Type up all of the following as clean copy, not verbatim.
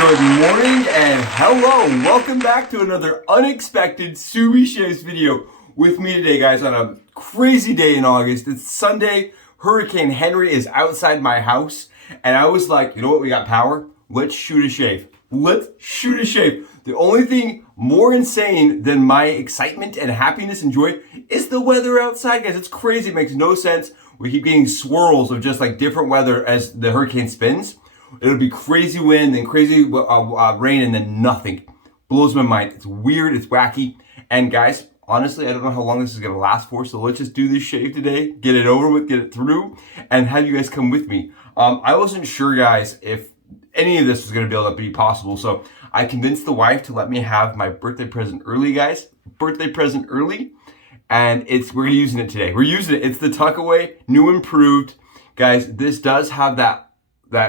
Good morning and hello. Welcome back to another unexpected Subie Shaves video with me today, guys, on a crazy day in August. It's Sunday. Hurricane Henry is outside my house. And I was like, you know what? We got power. Let's shoot a shave. Let's shoot a shave. The only thing more insane than my excitement and happiness and joy is the weather outside, guys. It's crazy. It makes no sense. We keep getting swirls of just like different weather as the hurricane spins. It'll be crazy wind, then crazy rain, and then nothing. Blows my mind. It's weird. It's wacky. And guys, honestly, I don't know how long this is going to last for, so let's just do this shave today, get it over with, get it through, and have you guys come with me. I wasn't sure, guys, if any of this was going to be able to be possible, so I convinced the wife to let me have my birthday present early, guys. Birthday present early, and we're using it today. We're using it. It's the Tuckaway, new improved. Guys, this does have that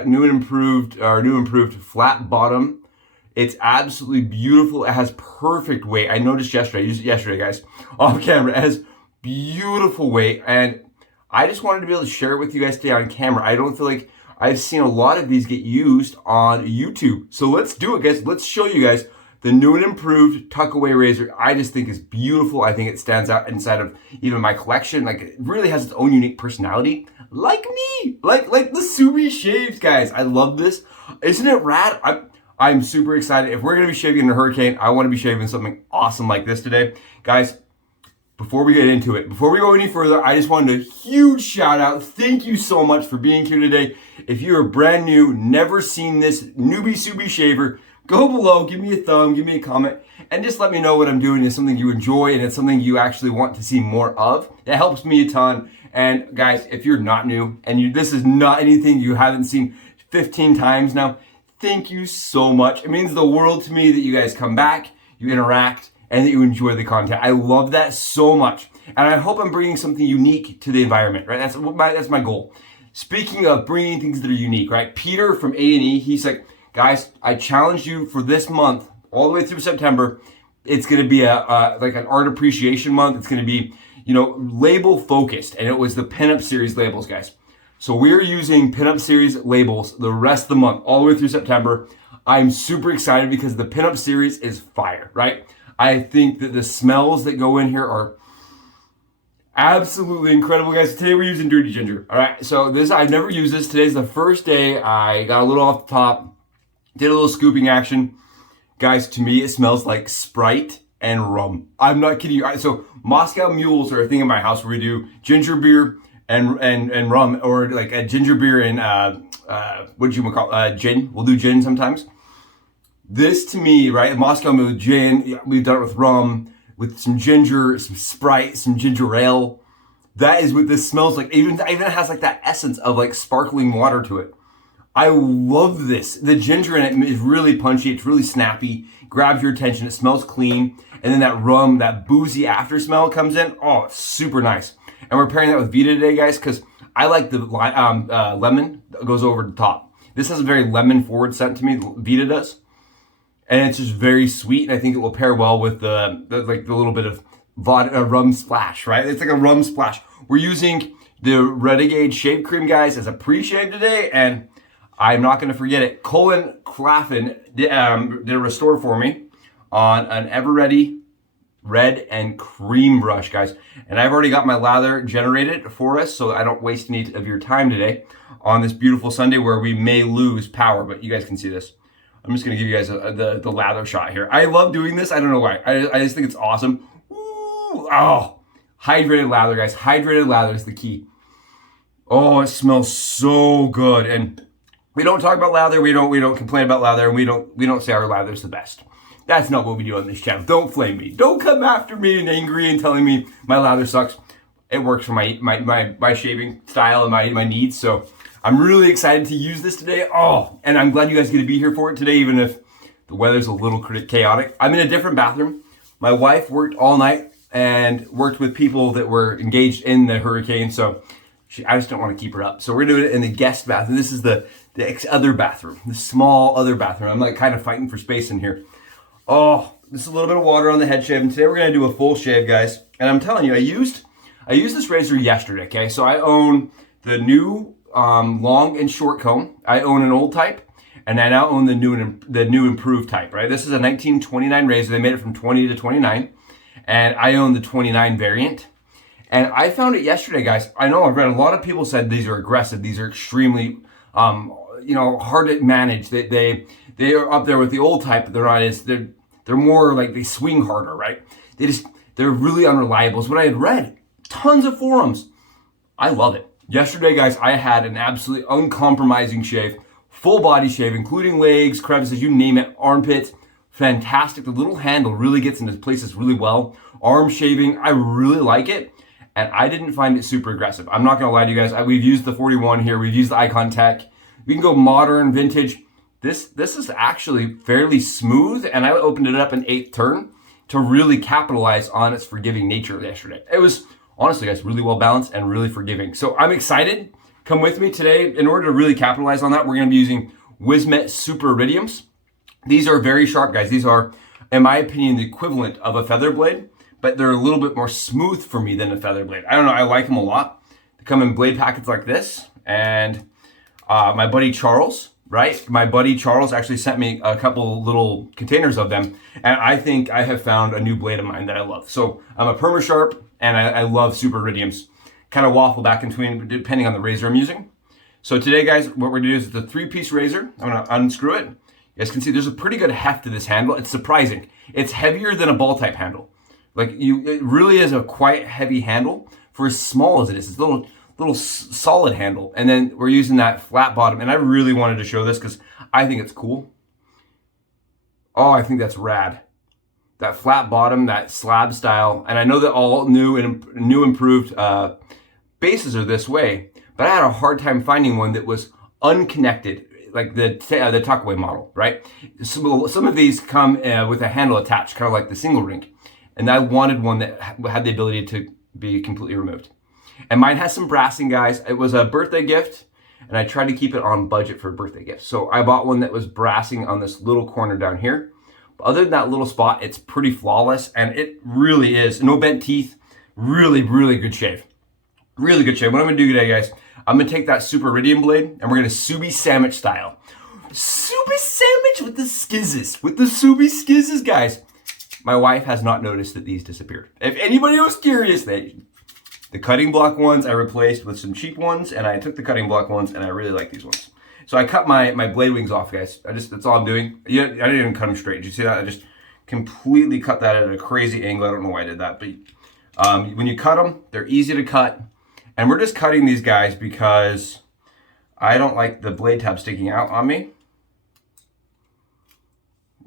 new and improved flat bottom. It's absolutely beautiful. It has perfect weight. I noticed yesterday, I used it yesterday, guys, off camera. It has beautiful weight, and I just wanted to be able to share it with you guys today on camera. I don't feel like I've seen a lot of these get used on YouTube. So let's do it, guys. Let's show you guys the new and improved Tuckaway razor. I just think it's beautiful. I think it stands out inside of even my collection. Like, it really has its own unique personality. Like me, like the Subie shaves, guys. I love this. Isn't it rad? I'm super excited. If we're gonna be shaving in a hurricane, I want to be shaving something awesome like this today, guys. Before we get into it, before we go any further, I just wanted a huge shout out. Thank you so much for being here today. If you're brand new, never seen this newbie Subie shaver, go below, give me a thumb, give me a comment, and just let me know what I'm doing is something you enjoy and it's something you actually want to see more of. It helps me a ton. And guys, if you're not new and this is not anything you haven't seen 15 times now, thank you so much. It means the world to me that you guys come back, you interact, and that you enjoy the content. I love that so much. And I hope I'm bringing something unique to the environment, right? That's my goal. Speaking of bringing things that are unique, right? Peter from A&E, he's like, guys, I challenge you for this month, all the way through September. It's going to be like an art appreciation month. It's going to be, label focused. And it was the pinup series labels, guys. So we're using pinup series labels the rest of the month, all the way through September. I'm super excited because the pinup series is fire, right? I think that the smells that go in here are absolutely incredible, guys. Today we're using Dirty Ginger. All right. So I've never used this. Today's the first day. I got a little off the top, did a little scooping action. Guys, to me, it smells like Sprite and Rum. I'm not kidding you. So Moscow mules are a thing in my house where we do ginger beer and rum, or like a ginger beer and what do you call gin. We'll do gin sometimes. This to me, right? Moscow mule gin. We've done it with rum, with some ginger, some Sprite, some ginger ale. That is what this smells like. Even has like that essence of like sparkling water to it. I love this. The ginger in it is really punchy. It's really snappy. Grabs your attention. It smells clean. And then that rum, that boozy after smell comes in. Oh, it's super nice. And we're pairing that with VIDA today, guys, because I like the lemon that goes over the top. This has a very lemon forward scent to me. VIDA does. And it's just very sweet. And I think it will pair well with the little bit of rum splash, right? It's like a rum splash. We're using the Renegade shave cream, guys, as a pre-shave today. And I'm not going to forget it. Colin Claffin did a restore for me on an Ever-Ready red and cream brush, guys. And I've already got my lather generated for us, so I don't waste any of your time today on this beautiful Sunday where we may lose power, but you guys can see this. I'm just going to give you guys the lather shot here. I love doing this. I don't know why. I just think it's awesome. Ooh, oh, hydrated lather, guys. Hydrated lather is the key. Oh, it smells so good. And we don't talk about lather. We don't complain about lather, and we don't say our lather's the best. That's not what we do on this channel. Don't flame me. Don't come after me and angry and telling me my lather sucks. It works for my shaving style and my needs. So I'm really excited to use this today. Oh, and I'm glad you guys get to be here for it today, even if the weather's a little chaotic. I'm in a different bathroom. My wife worked all night and worked with people that were engaged in the hurricane. So I just don't want to keep her up. So we're doing it in the guest bathroom. This is the other bathroom, the small other bathroom. I'm like kind of fighting for space in here. Oh, this is a little bit of water on the head shave. And today we're going to do a full shave, guys. And I'm telling you, I used this razor yesterday, okay? So I own the new long and short comb. I own an old type. and I now own the new improved type, right? This is a 1929 razor. They made it from 20 to 29, and I own the 29 variant. And I found it yesterday, guys. I know I've read a lot of people said these are aggressive. These are extremely, hard to manage. They are up there with the old type, but they're not as, they're more like they swing harder, right? They're really unreliable. Is what I had read. Tons of forums. I love it. Yesterday, guys, I had an absolutely uncompromising shave. Full body shave, including legs, crevices, you name it, armpits. Fantastic. The little handle really gets into places really well. Arm shaving, I really like it. And I didn't find it super aggressive. I'm not gonna lie to you guys. We've used the 41 here. We've used the Icon Tech. We can go modern, vintage. This is actually fairly smooth, and I opened it up in 8th turn to really capitalize on its forgiving nature yesterday. It was, honestly, guys, really well balanced and really forgiving. So I'm excited. Come with me today. In order to really capitalize on that, we're gonna be using Wizamet Super Iridiums. These are very sharp, guys. These are, in my opinion, the equivalent of a feather blade, but they're a little bit more smooth for me than a feather blade. I don't know, I like them a lot. They come in blade packets like this, and my buddy Charles, right? My buddy Charles actually sent me a couple little containers of them, and I think I have found a new blade of mine that I love. So I'm a perma sharp, and I love Super Iridiums. Kind of waffle back in between, depending on the razor I'm using. So today, guys, what we're gonna do is the 3-piece razor. I'm gonna unscrew it. You guys can see there's a pretty good heft to this handle. It's surprising. It's heavier than a ball type handle. It really is a quite heavy handle for as small as it is. It's a little solid handle. And then we're using that flat bottom. And I really wanted to show this because I think it's cool. Oh, I think that's rad. That flat bottom, that slab style. And I know that all new improved bases are this way, but I had a hard time finding one that was unconnected, like the Tuckaway model, right? Some of these come with a handle attached, kind of like the single ring. And I wanted one that had the ability to be completely removed. And mine has some brassing, guys. It was a birthday gift, and I tried to keep it on budget for birthday gifts. So I bought one that was brassing on this little corner down here. But other than that little spot, it's pretty flawless, and it really is. No bent teeth. Really, really good shave. Really good shave. What I'm going to do today, guys, I'm going to take that Super Iridium blade, and we're going to Subie sandwich style. Subie sandwich with the skizzes. With the Subie skizzes, guys. My wife has not noticed that these disappeared. If anybody was curious, the cutting block ones I replaced with some cheap ones, and I took the cutting block ones, and I really like these ones. So I cut my blade wings off, guys. That's all I'm doing. I didn't even cut them straight. Did you see that? I just completely cut that at a crazy angle. I don't know why I did that, but when you cut them, they're easy to cut. And we're just cutting these guys because I don't like the blade tab sticking out on me.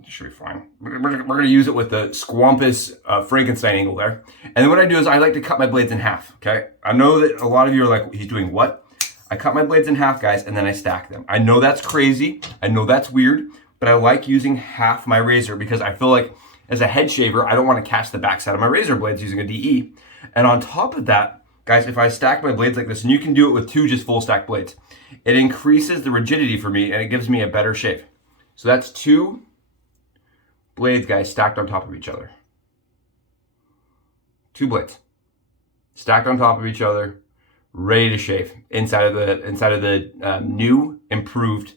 Should be fine. We're going to use it with the Squampus Frankenstein angle there. And then what I do is I like to cut my blades in half, okay? I know that a lot of you are like, he's doing what? I cut my blades in half, guys, and then I stack them. I know that's crazy. I know that's weird, but I like using half my razor because I feel like as a head shaver, I don't want to catch the backside of my razor blades using a DE. And on top of that, guys, if I stack my blades like this, and you can do it with 2 just full stack blades, it increases the rigidity for me and it gives me a better shave. So that's 2 blades, guys, stacked on top of each other. 2 blades stacked on top of each other, ready to shave inside of the new improved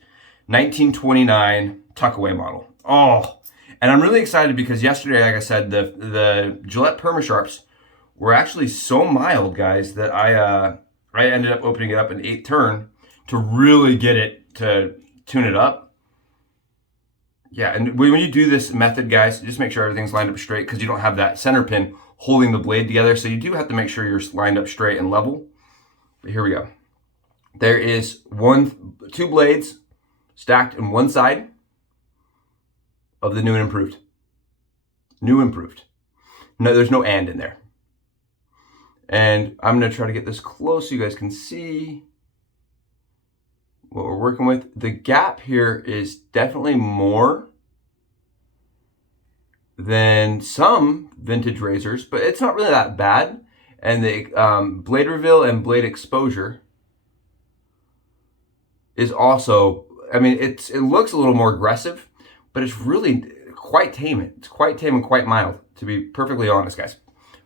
1929 Tuckaway model. Oh, and I'm really excited because yesterday, like I said, the Gillette Permasharps were actually so mild, guys, that I ended up opening it up in 8th turn to really get it to tune it up. Yeah, and when you do this method, guys, just make sure everything's lined up straight because you don't have that center pin holding the blade together. So you do have to make sure you're lined up straight and level. But here we go. There is 2 blades stacked in one side of the new and improved. New improved. No, there's no and in there. And I'm going to try to get this close so you guys can see what we're working with. The gap here is definitely more than some vintage razors, but it's not really that bad. And the blade reveal and blade exposure is also, I mean, it looks a little more aggressive, but it's really quite tame. It's quite tame and quite mild, to be perfectly honest, guys.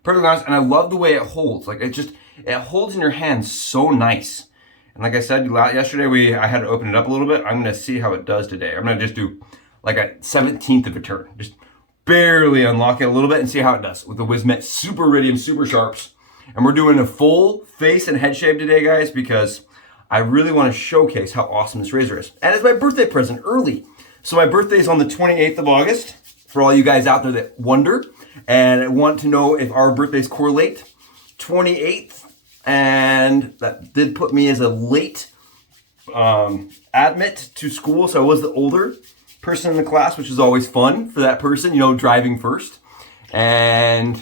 Perfectly honest, and I love the way it holds. Like, it holds in your hands so nice. And like I said yesterday, I had to open it up a little bit. I'm going to see how it does today. I'm going to just do like a 17th of a turn. Just barely unlock it a little bit and see how it does with the Wizamet Super Iridium Super Sharps. And we're doing a full face and head shave today, guys, because I really want to showcase how awesome this razor is. And it's my birthday present early. So my birthday is on the 28th of August, for all you guys out there that wonder and want to know if our birthdays correlate. 28th, and that did put me as a late admit to school, so I was the older person in the class, which is always fun for that person, you know, driving first. And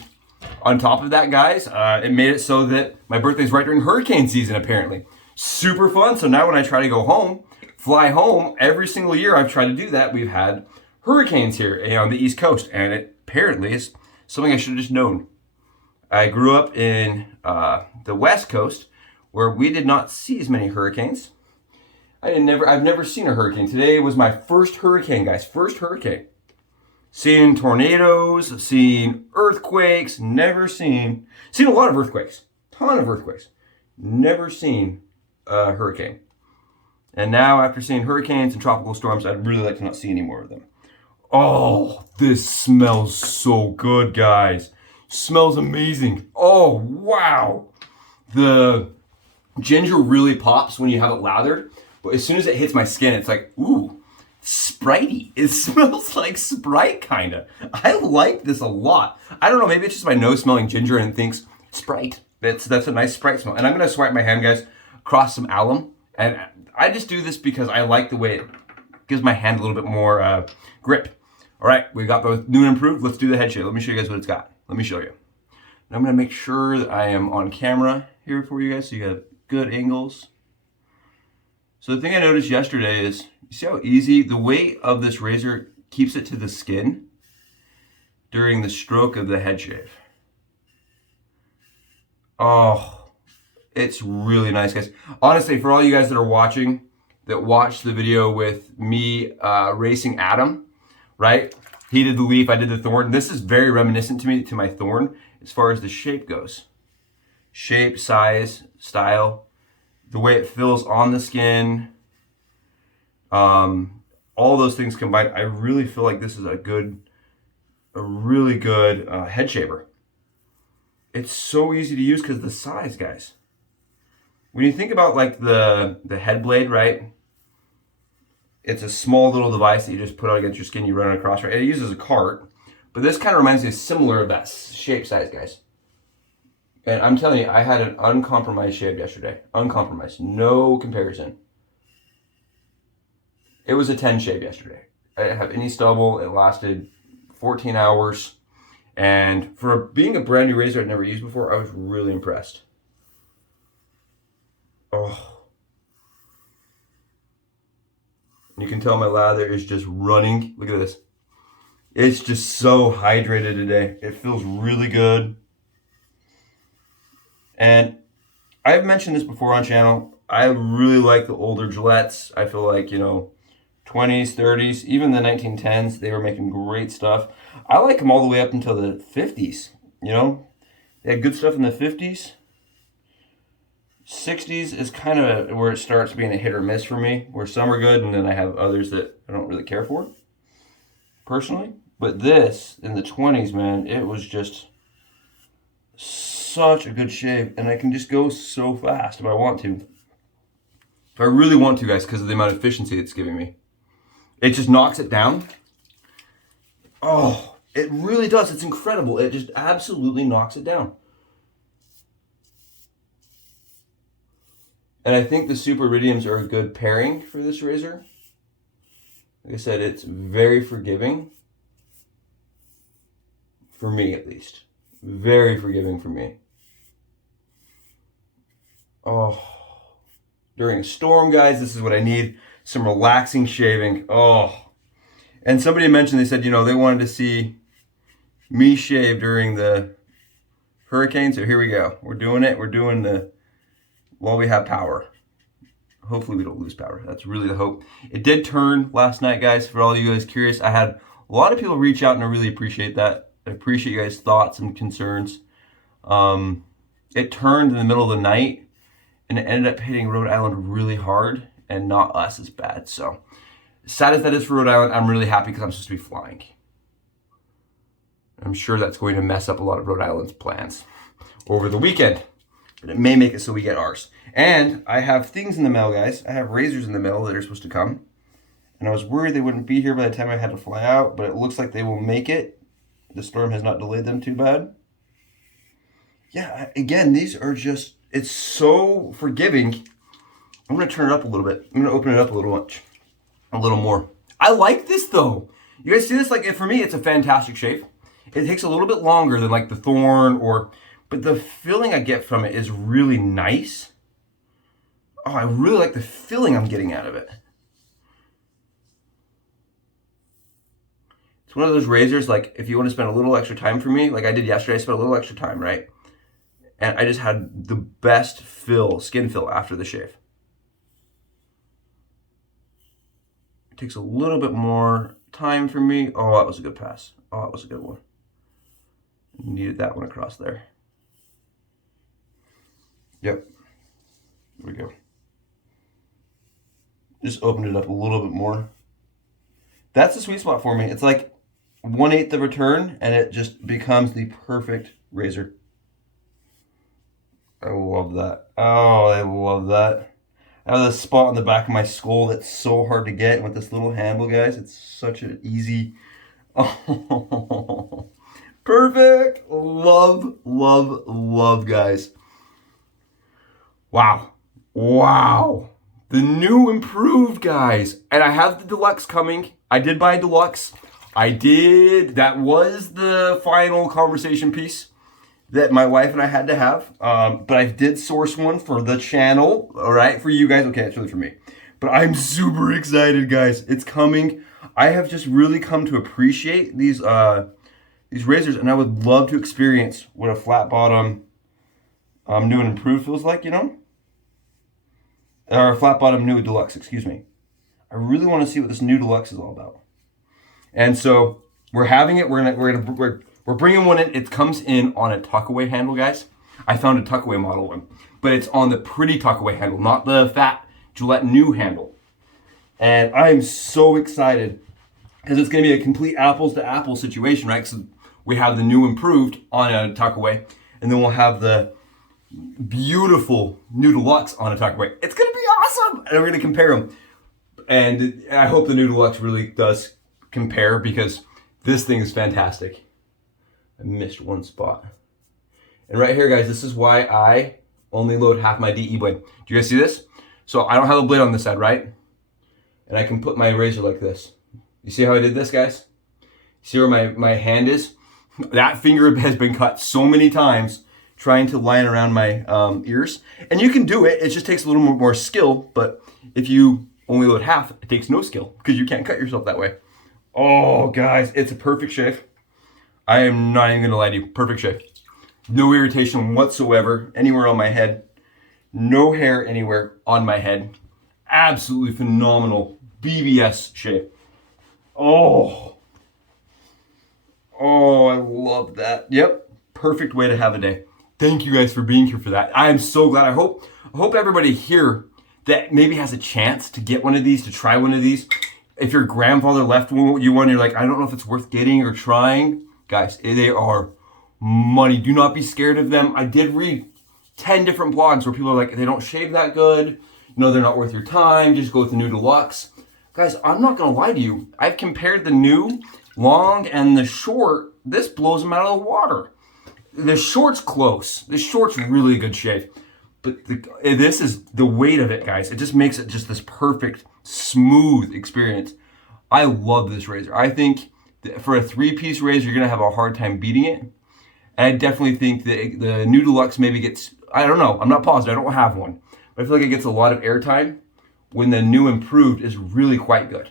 on top of that, guys, it made it so that my birthday's right during hurricane season, apparently. Super fun. So now when I try to go home, fly home, every single year I've tried to do that, we've had hurricanes here on the East Coast, and it apparently is something I should have just known. I grew up in the West Coast, where we did not see as many hurricanes. I've never seen a hurricane. Today was my first hurricane, guys. First hurricane. Seen tornadoes, seen earthquakes, seen a lot of earthquakes. Ton of earthquakes. Never seen a hurricane. And now, after seeing hurricanes and tropical storms, I'd really like to not see any more of them. Oh, this smells so good, guys. Smells amazing. Oh, wow. The ginger really pops when you have it lathered, but as soon as it hits my skin, it's like, ooh, Spritey. It smells like Sprite, kind of. I like this a lot. I don't know, maybe it's just my nose smelling ginger and thinks Sprite. That's a nice Sprite smell. And I'm going to swipe my hand, guys, across some alum. And I just do this because I like the way it gives my hand a little bit more grip. All right, we got both new and improved. Let's do the head shave. Let me show you guys what it's got. Let me show you. And I'm going to make sure that I am on camera here for you guys so you have good angles. So the thing I noticed yesterday is, you see how easy the weight of this razor keeps it to the skin during the stroke of the head shave. Oh, it's really nice, guys. Honestly, for all you guys that are watching, that watched the video with me racing Adam, right? He did the leaf, I did the thorn. This is very reminiscent to my thorn as far as the shape goes. Shape, size, style, the way it feels on the skin, all those things combined. I really feel like this is a really good head shaver. It's so easy to use because of the size, guys. When you think about like the head blade, right? It's a small little device that you just put out against your skin, you run it across, right? It uses a cart, but this kind of reminds me similar of that shape size, guys. And I'm telling you, I had an uncompromised shave yesterday. Uncompromised, no comparison. It was a 10 shave yesterday. I didn't have any stubble. It lasted 14 hours. And for being a brand new razor I'd never used before, I was really impressed. Oh. You can tell my lather is just running. Look at this. It's just so hydrated today. It feels really good. And I've mentioned this before on channel. I really like the older Gillettes. I feel like, 20s, 30s, even the 1910's, they were making great stuff. I like them all the way up until the 50s, They had good stuff in the 50s. 60s is kind of where it starts being a hit or miss for me, where some are good and then I have others that I don't really care for, personally. But this, in the 20s, man, it was just such a good shave, and I can just go so fast if I want to. If I really want to, guys, because of the amount of efficiency it's giving me. It just knocks it down. Oh, it really does. It's incredible. It just absolutely knocks it down. And I think the Super Iridiums are a good pairing for this razor. Like I said, it's very forgiving. For me, at least. Very forgiving for me. Oh. During a storm, guys, this is what I need. Some relaxing shaving. Oh. And somebody mentioned, they said, they wanted to see me shave during the hurricane. So here we go. We're doing it. We're doing while we have power. Hopefully we don't lose power. That's really the hope. It did turn last night, guys. For all you guys curious, I had a lot of people reach out, and I really appreciate that. I appreciate you guys' thoughts and concerns. It turned in the middle of the night, and it ended up hitting Rhode Island really hard and not us as bad. So sad as that is for Rhode Island, I'm really happy because I'm supposed to be flying. I'm sure that's going to mess up a lot of Rhode Island's plans over the weekend, but it may make it so we get ours. And I have things in the mail, guys. I have razors in the mail that are supposed to come. And I was worried they wouldn't be here by the time I had to fly out, but it looks like they will make it. The storm has not delayed them too bad. Yeah, again, these are just, it's so forgiving. I'm going to turn it up a little bit. I'm going to open it up a little more. I like this though. You guys see this? Like, for me, it's a fantastic shave. It takes a little bit longer than like the Thorn but the feeling I get from it is really nice. Oh, I really like the feeling I'm getting out of it. It's one of those razors, like if you want to spend a little extra time for me, like I did yesterday, I spent a little extra time, right? And I just had the best skin fill after the shave. It takes a little bit more time for me. Oh, that was a good pass. Oh, that was a good one. Needed that one across there. Yep. There we go. Just opened it up a little bit more. That's the sweet spot for me. It's like 1/8 the return, and it just becomes the perfect razor. I love that. Oh, I love that. I have this spot on the back of my skull that's so hard to get, and with this little handle, guys, it's such an easy. Oh, perfect. Love, love, love, guys. Wow. Wow. The new improved, guys. And I have the deluxe coming. I did buy a deluxe. That was the final conversation piece that my wife and I had to have. But I did source one for the channel. All right, for you guys. Okay, it's really for me. But I'm super excited, guys. It's coming. I have just really come to appreciate these razors, and I would love to experience what a flat bottom new and improved feels like, you know? Or a flat bottom new deluxe, excuse me. I really want to see what this new deluxe is all about. And so we're having it. We're bringing one in. It comes in on a Tuckaway handle, guys. I found a Tuckaway model one, but it's on the pretty Tuckaway handle, not the fat Gillette new handle. And I am so excited because it's going to be a complete apples to apples situation, right? So we have the new improved on a Tuckaway, and then we'll have the beautiful new deluxe on a Tuckaway. It's going to be awesome, and we're going to compare them. And I hope the new deluxe really does compare because this thing is fantastic. I missed one spot. And right here, guys, this is why I only load half my DE blade. Do you guys see this? So I don't have a blade on this side, right? And I can put my razor like this. You see how I did this, guys? See where my hand is? That finger has been cut so many times trying to line around my ears. And you can do it. It just takes a little more skill. But if you only load half, it takes no skill because you can't cut yourself that way. Oh, guys, it's a perfect shave. I am not even going to lie to you. Perfect shave. No irritation whatsoever anywhere on my head. No hair anywhere on my head. Absolutely phenomenal BBS shave. Oh, I love that. Yep, perfect way to have a day. Thank you guys for being here for that. I am so glad. I hope everybody here that maybe has a chance to get one of these, to try one of these. If your grandfather left you one, you're like, I don't know if it's worth getting or trying. Guys, they are money. Do not be scared of them. I did read 10 different blogs where people are like, they don't shave that good. They're not worth your time. Just go with the new deluxe. Guys, I'm not going to lie to you. I've compared the new long and the short. This blows them out of the water. The short's close. The short's really a good shave. But this is the weight of it, guys. It just makes it just this perfect, smooth experience. I love this razor. I think for a 3-piece razor, you're going to have a hard time beating it. And I definitely think that the new deluxe maybe gets, I don't know, I'm not positive, I don't have one. But I feel like it gets a lot of airtime when the new improved is really quite good.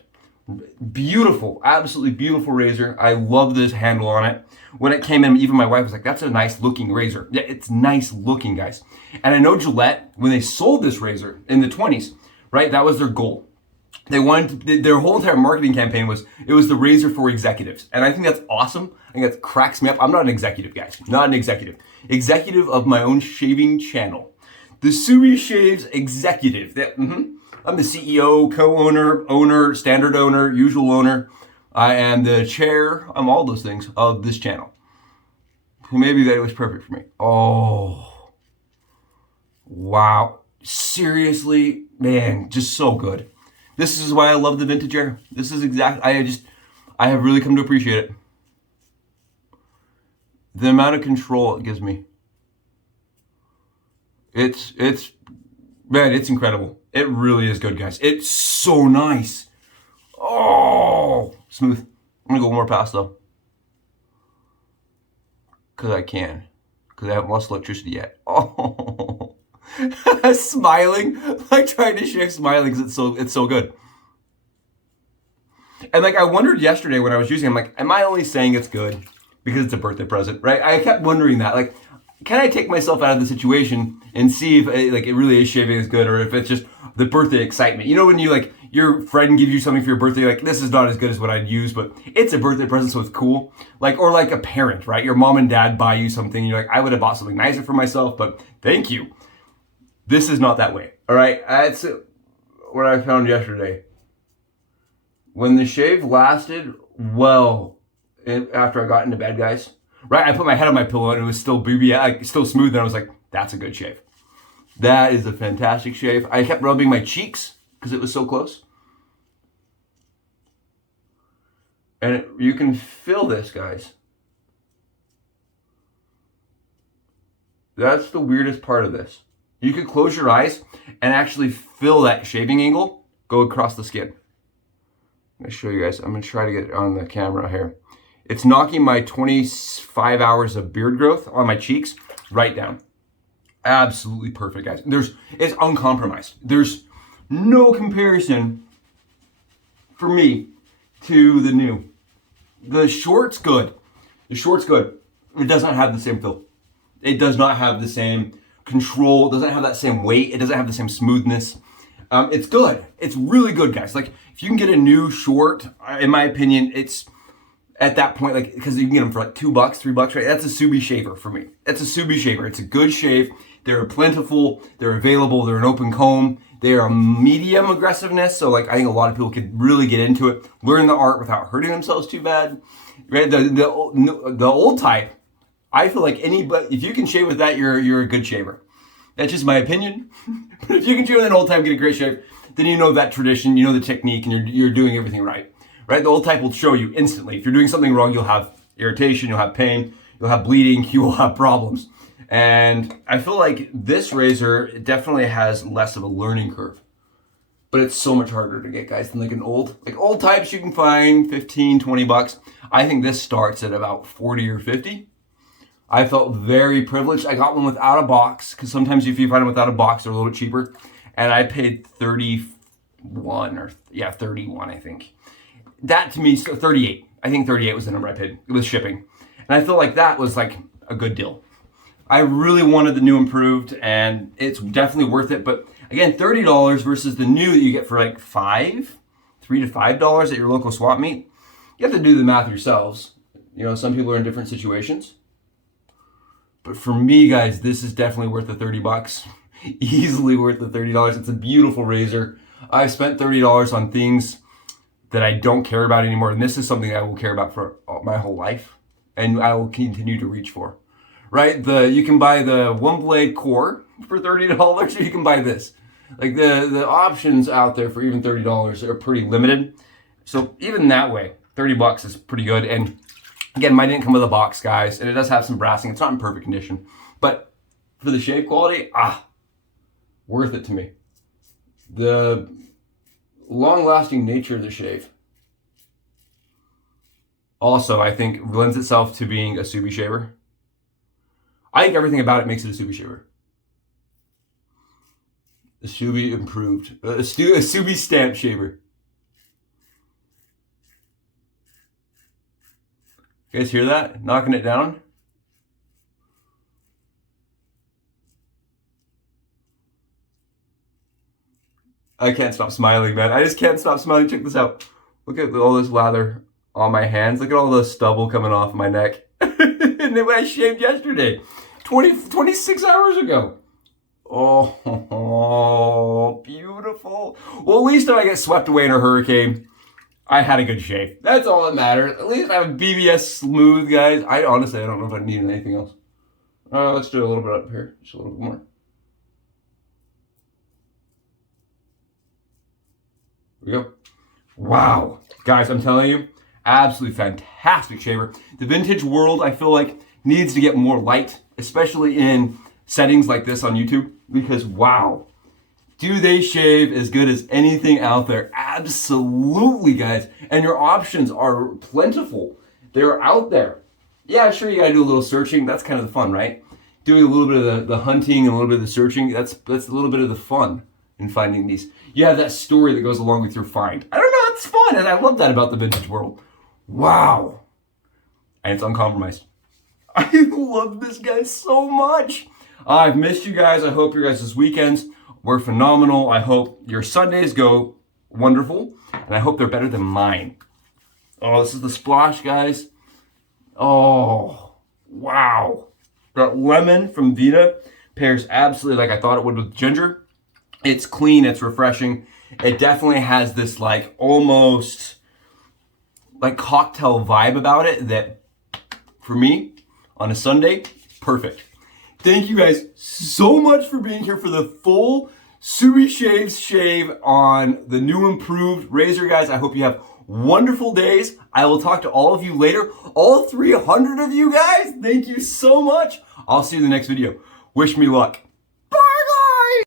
Beautiful, absolutely beautiful razor. I love this handle on it. When it came in, even my wife was like, that's a nice looking razor. Yeah, it's nice looking, guys. And I know Gillette, when they sold this razor in the 20s, right, that was their goal. They wanted their whole entire marketing campaign was the razor for executives. And I think that's awesome. I think that cracks me up. I'm not an executive, guys. Not an executive. Executive of my own shaving channel. the Subie Shaves executive. I'm the CEO, co-owner, standard owner, usual owner. I am the chair. I'm all those things of this channel. Maybe that was perfect for me. Oh, wow. Seriously, man, just so good. This is why I love the vintage era. This is exactly, I have really come to appreciate it. The amount of control it gives me. Man, it's incredible. It really is good, guys. It's so nice. Oh, smooth. I'm gonna go one more pass though. Cause I can. Cause I haven't lost electricity yet. Oh, smiling, like trying to shave smiling because it's so good. And like I wondered yesterday when I was using it, I'm like, am I only saying it's good because it's a birthday present, right? I kept wondering that, like, can I take myself out of the situation and see if it really is shaving as good, or if it's just the birthday excitement? You know, when you like your friend gives you something for your birthday, like this is not as good as what I'd use, but it's a birthday present, so it's cool. Like, or like a parent, right? Your mom and dad buy you something, and you're like, I would have bought something nicer for myself, but thank you. This is not that way, all right? That's what I found yesterday. When the shave lasted well after I got into bed, guys, right? I put my head on my pillow and it was still still smooth, and I was like, that's a good shave. That is a fantastic shave. I kept rubbing my cheeks because it was so close. And you can feel this, guys. That's the weirdest part of this. You could close your eyes and actually feel that shaving angle go across the skin. I'm going to show you guys. I'm going to try to get it on the camera here. It's knocking my 25 hours of beard growth on my cheeks right down. Absolutely perfect, guys. It's uncompromised. There's no comparison for me to the new. The short's good. The short's good. It doesn't have the same feel. It does not have the same control. It doesn't have that same weight. It doesn't have the same smoothness. It's good. It's really good, guys. Like, if you can get a new short, in my opinion, it's at that point, like, because you can get them for like $2, $3, right? That's a Subie shaver for me. That's a Subie shaver. It's a good shave. They're plentiful. They're available. They're an open comb. They are medium aggressiveness. So, like, I think a lot of people could really get into it, learn the art without hurting themselves too bad. Right? The old type, I feel like anybody, if you can shave with that, you're a good shaver. That's just my opinion. But if you can shave with an old type, get a great shave, then you know that tradition, you know the technique, and you're doing everything right. Right? The old type will show you instantly. If you're doing something wrong, you'll have irritation, you'll have pain, you'll have bleeding, you will have problems. And I feel like this razor definitely has less of a learning curve. But it's so much harder to get, guys, than like old types you can find $15, $20. I think this starts at about 40 or 50. I felt very privileged. I got one without a box, because sometimes if you find them without a box, they're a little bit cheaper. And I paid 31, I think. That to me, so 38. I think 38 was the number I paid with shipping. And I felt like that was like a good deal. I really wanted the new improved, and it's definitely worth it. But again, $30 versus the new that you get for like $3 to $5 at your local swap meet. You have to do the math yourselves. You know, some people are in different situations. But for me, guys, this is definitely worth the $30. Easily worth the $30. It's a beautiful razor. I've spent $30 on things that I don't care about anymore. And this is something I will care about for my whole life. And I will continue to reach for. Right? You can buy the one blade core for $30, or you can buy this. Like the options out there for even $30 are pretty limited. So even that way, $30 is pretty good. And again, mine didn't come with a box, guys, and it does have some brassing. It's not in perfect condition, but for the shave quality, worth it to me. The long-lasting nature of the shave also, I think, lends itself to being a Subie shaver. I think everything about it makes it a Subie shaver. A Subie improved, a Subie stamp shaver. You guys hear that? Knocking it down? I can't stop smiling, man. I just can't stop smiling. Check this out. Look at all this lather on my hands. Look at all the stubble coming off my neck. And then I shaved yesterday, 26 hours ago. Oh, beautiful. Well, at least if I get swept away in a hurricane, I had a good shave. That's all that matters. At least I have BBS smooth, guys. I don't know if I need anything else. Let's do a little bit up here. Just a little bit more. Here we go. Wow. Guys, I'm telling you, absolutely fantastic shaver. The vintage world, I feel like, needs to get more light, especially in settings like this on YouTube, because wow, do they shave as good as anything out there? Absolutely, guys. And your options are plentiful. They're out there. Yeah, sure, you gotta do a little searching. That's kind of the fun, right? Doing a little bit of the hunting and a little bit of the searching, that's a little bit of the fun in finding these. You have that story that goes along with your find. I don't know, it's fun, and I love that about the vintage world. Wow. And it's uncompromised. I love this guy so much. I've missed you guys. I hope your guys' weekends were phenomenal. I hope your Sundays go wonderful, and I hope they're better than mine. Oh, this is the splash, guys. Oh, wow. That lemon from VIDA pairs absolutely like I thought it would with ginger. It's clean, it's refreshing. It definitely has this like almost like cocktail vibe about it that for me on a Sunday, perfect. Thank you guys so much for being here for the full Subie Shaves shave on the new improved razor, guys. I hope you have wonderful days. I will talk to all of you later. All 300 of you guys, thank you so much. I'll see you in the next video. Wish me luck.